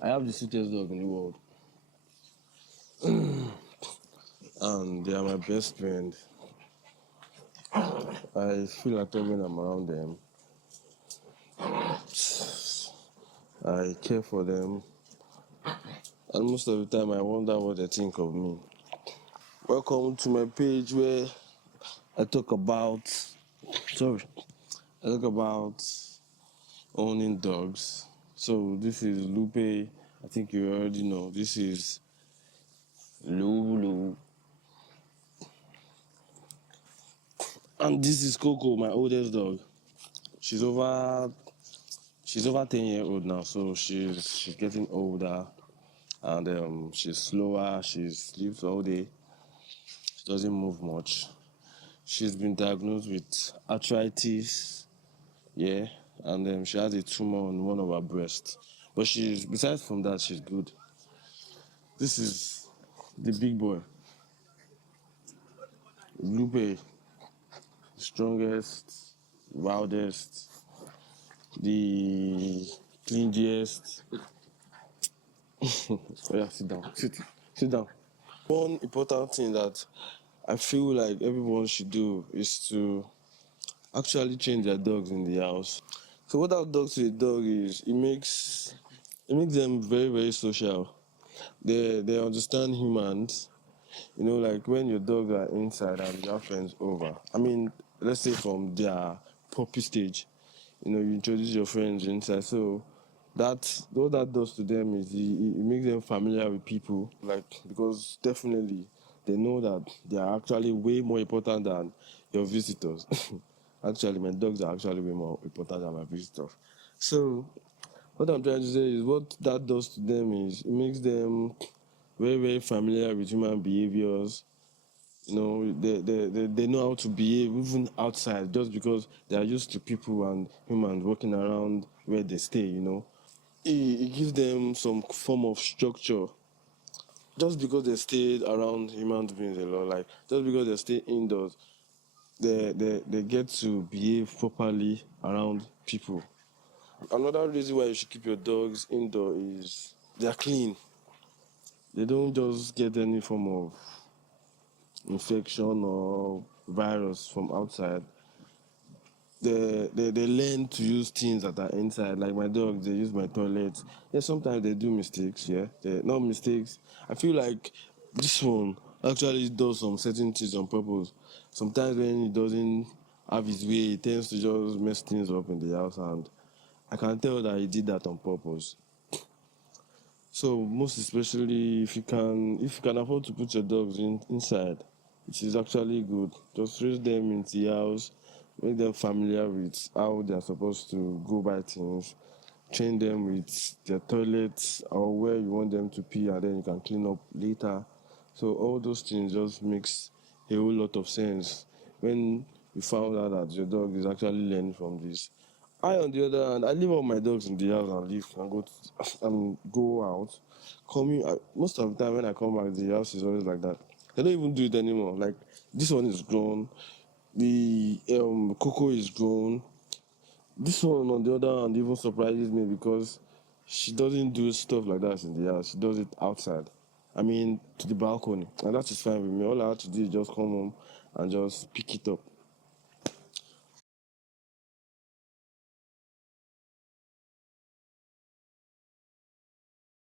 I have the sweetest dog in the world, and they are my best friend. I feel like when I'm around them, I care for them, and most of the time I wonder what they think of me. Welcome to my page where I talk about, sorry, I talk about owning dogs. So this is Lupe. I think you already know. This is Lulu, and this is Coco, my oldest dog. She's over she's over 10 years old now, so she's getting older, and she's slower. She sleeps all day. She doesn't move much. She's been diagnosed with arthritis, yeah, and she has a tumor on one of her breasts. But she's besides from that, she's good. This is the big boy, Lupe, the strongest, wildest, the clingiest. Oh yeah, sit down, sit down. One important thing that I feel like everyone should do is to actually train their dogs in the house. So what that does to a dog is it makes them very very social. They understand humans. You know, like when your dogs are inside and you have friends over. I mean, let's say from their puppy stage, you introduce your friends inside. So what that does to them is it makes them familiar with people. Like because definitely they know that they are actually way more important than your visitors. Actually, my dogs are actually way more important than my visitors. So what I'm trying to say is what that does to them is it makes them very very familiar with human behaviors. They know how to behave even outside just because they are used to people and humans walking around where they stay. It gives them some form of structure just because they stay around human beings a lot. Like just because they stay indoors, they get to behave properly around people. Another reason why you should keep your dogs indoor is they're clean. They don't just get any form of infection or virus from outside. They learn to use things that are inside. Like my dogs, they use my toilet. Yeah, sometimes they do mistakes. Yeah, they not mistakes. I feel like this one actually does some certain things on purpose. Sometimes when he doesn't have his way, he tends to just mess things up in the house, and I can tell that he did that on purpose. So most especially if you can afford to put your dogs inside, it is actually good. Just raise them in the house, make them familiar with how they are supposed to go by things, train them with their toilets or where you want them to pee, and then you can clean up later. So all those things just makes a whole lot of sense when you found out that your dog is actually learning from this. I, on the other hand, I leave all my dogs in the house and leave and and go out. Most of the time when I come back, the house is always like that. They don't even do it anymore. Like this one is grown, the Coco is grown. This one, on the other hand, even surprises me because she doesn't do stuff like that in the house. She does it outside. I mean, to the balcony, and that is fine with me. All I have to do is just come home and just pick it up.